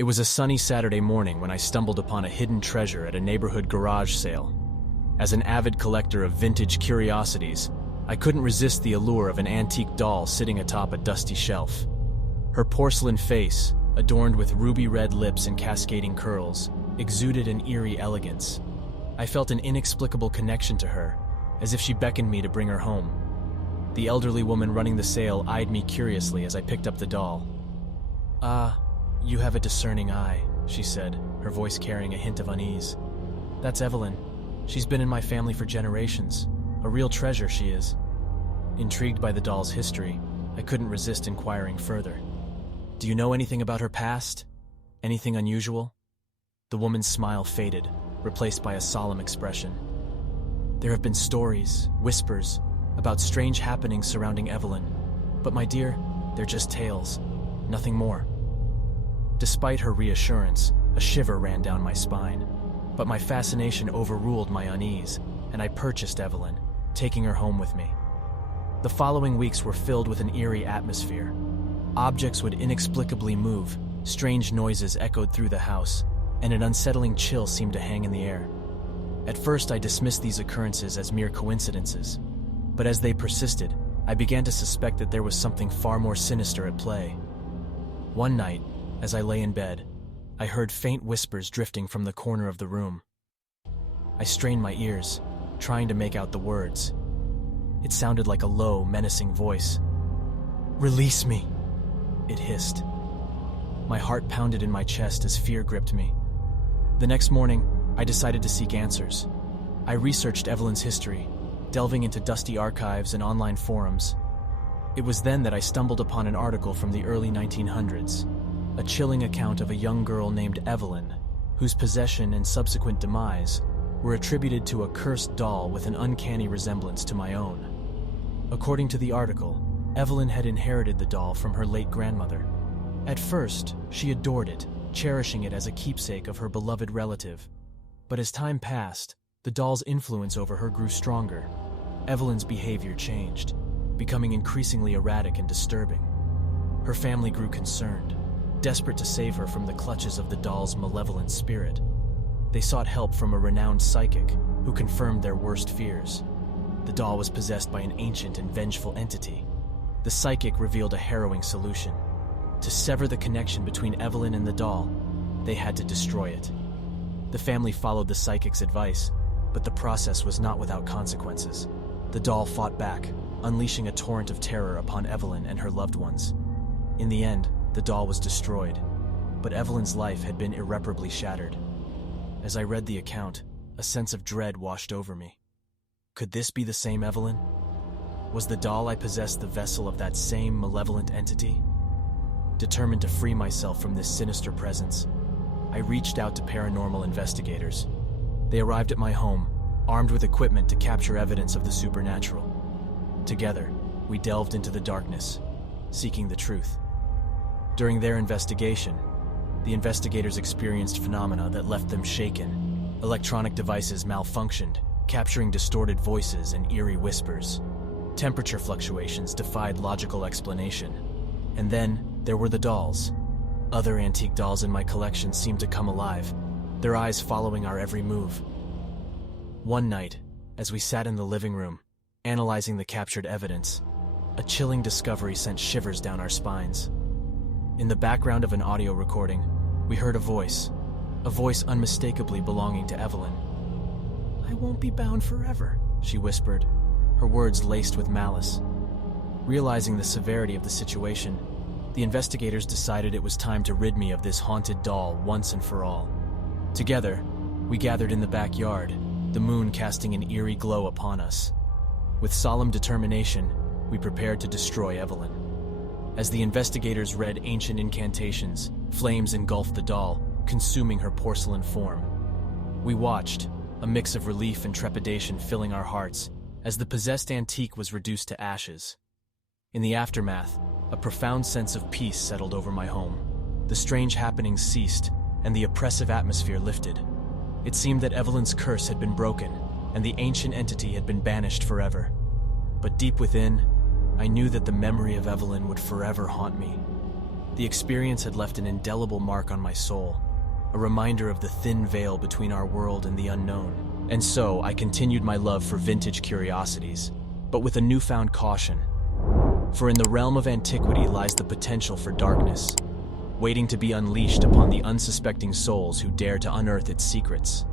It was a sunny Saturday morning when I stumbled upon a hidden treasure at a neighborhood garage sale. As an avid collector of vintage curiosities, I couldn't resist the allure of an antique doll sitting atop a dusty shelf. Her porcelain face, adorned with ruby-red lips and cascading curls, exuded an eerie elegance. I felt an inexplicable connection to her, as if she beckoned me to bring her home. The elderly woman running the sale eyed me curiously as I picked up the doll. "Ah, you have a discerning eye," she said, her voice carrying a hint of unease. "That's Evelyn. She's been in my family for generations. A real treasure, she is." Intrigued by the doll's history, I couldn't resist inquiring further. "Do you know anything about her past? Anything unusual?" The woman's smile faded, replaced by a solemn expression. "There have been stories, whispers, about strange happenings surrounding Evelyn. But my dear, they're just tales, nothing more." Despite her reassurance, a shiver ran down my spine. But my fascination overruled my unease, and I purchased Evelyn, taking her home with me. The following weeks were filled with an eerie atmosphere. Objects would inexplicably move, strange noises echoed through the house, and an unsettling chill seemed to hang in the air. At first I dismissed these occurrences as mere coincidences, but as they persisted, I began to suspect that there was something far more sinister at play. One night, as I lay in bed, I heard faint whispers drifting from the corner of the room. I strained my ears, trying to make out the words. It sounded like a low, menacing voice. "Release me," it hissed. My heart pounded in my chest as fear gripped me. The next morning, I decided to seek answers. I researched Evelyn's history, delving into dusty archives and online forums. It was then that I stumbled upon an article from the early 1900s, a chilling account of a young girl named Evelyn, whose possession and subsequent demise were attributed to a cursed doll with an uncanny resemblance to my own. According to the article, Evelyn had inherited the doll from her late grandmother. At first, she adored it, cherishing it as a keepsake of her beloved relative. But as time passed, the doll's influence over her grew stronger. Evelyn's behavior changed, becoming increasingly erratic and disturbing. Her family grew concerned, desperate to save her from the clutches of the doll's malevolent spirit. They sought help from a renowned psychic who confirmed their worst fears. The doll was possessed by an ancient and vengeful entity. The psychic revealed a harrowing solution. To sever the connection between Evelyn and the doll, they had to destroy it. The family followed the psychic's advice, but the process was not without consequences. The doll fought back, unleashing a torrent of terror upon Evelyn and her loved ones. In the end, the doll was destroyed, but Evelyn's life had been irreparably shattered. As I read the account, a sense of dread washed over me. Could this be the same Evelyn? Was the doll I possessed the vessel of that same malevolent entity? Determined to free myself from this sinister presence, I reached out to paranormal investigators. They arrived at my home, armed with equipment to capture evidence of the supernatural. Together, we delved into the darkness, seeking the truth. During their investigation, the investigators experienced phenomena that left them shaken. Electronic devices malfunctioned, capturing distorted voices and eerie whispers. Temperature fluctuations defied logical explanation. And then, there were the dolls. Other antique dolls in my collection seemed to come alive, their eyes following our every move. One night, as we sat in the living room, analyzing the captured evidence, a chilling discovery sent shivers down our spines. In the background of an audio recording, we heard a voice unmistakably belonging to Evelyn. "I won't be bound forever," she whispered, her words laced with malice. Realizing the severity of the situation, the investigators decided it was time to rid me of this haunted doll once and for all. Together, we gathered in the backyard, the moon casting an eerie glow upon us. With solemn determination, we prepared to destroy Evelyn. As the investigators read ancient incantations, flames engulfed the doll, consuming her porcelain form. We watched, a mix of relief and trepidation filling our hearts, as the possessed antique was reduced to ashes. In the aftermath, a profound sense of peace settled over my home. The strange happenings ceased, and the oppressive atmosphere lifted. It seemed that Evelyn's curse had been broken, and the ancient entity had been banished forever. But deep within, I knew that the memory of Evelyn would forever haunt me. The experience had left an indelible mark on my soul, a reminder of the thin veil between our world and the unknown. And so, I continued my love for vintage curiosities, but with a newfound caution. For in the realm of antiquity lies the potential for darkness, waiting to be unleashed upon the unsuspecting souls who dare to unearth its secrets.